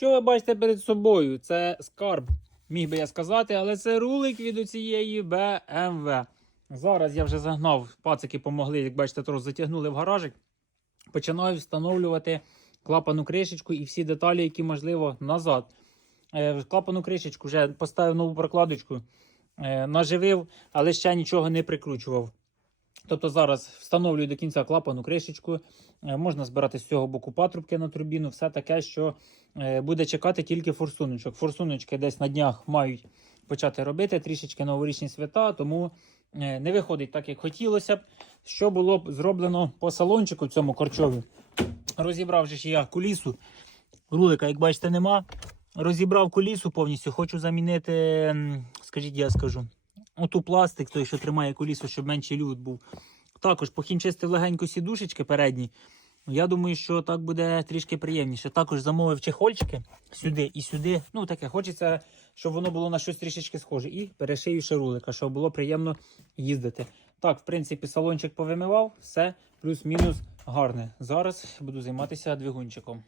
Що ви бачите перед собою? Це скарб, міг би я сказати, але це рулик від оцієї BMW. Зараз я вже загнав, пацики помогли, як бачите, трохи затягнули в гаражик. Починаю встановлювати клапану кришечку і всі деталі, які можливо, назад. Е, клапану кришечку вже поставив нову прокладочку, е, наживив, але ще нічого не прикручував. Тобто зараз встановлюю до кінця клапану кришечку. Е, Можна збирати з цього боку патрубки на турбіну, все таке, що е, буде чекати тільки форсуночок. Форсуночки десь на днях мають почати робити трішечки новорічні свята, тому е, не виходить так, як хотілося б. Що було б зроблено по салончику цьому корчові. Розібрав же я кулісу. Рулика, як бачите, нема. Розібрав кулісу повністю. Хочу замінити, скажіть, я скажу, оту пластик, той, що тримає кулісу, щоб менший люд був. Також похімчистив легенько сідушечки передні. Я думаю, що так буде трішки приємніше. Також замовив чехольчики сюди і сюди. Ну, таке, хочеться, щоб воно було на щось трішечки схоже. І перешию ще рулика, щоб було приємно їздити. Так, в принципі, салончик повимивав, все плюс-мінус гарне. Зараз буду займатися двигунчиком.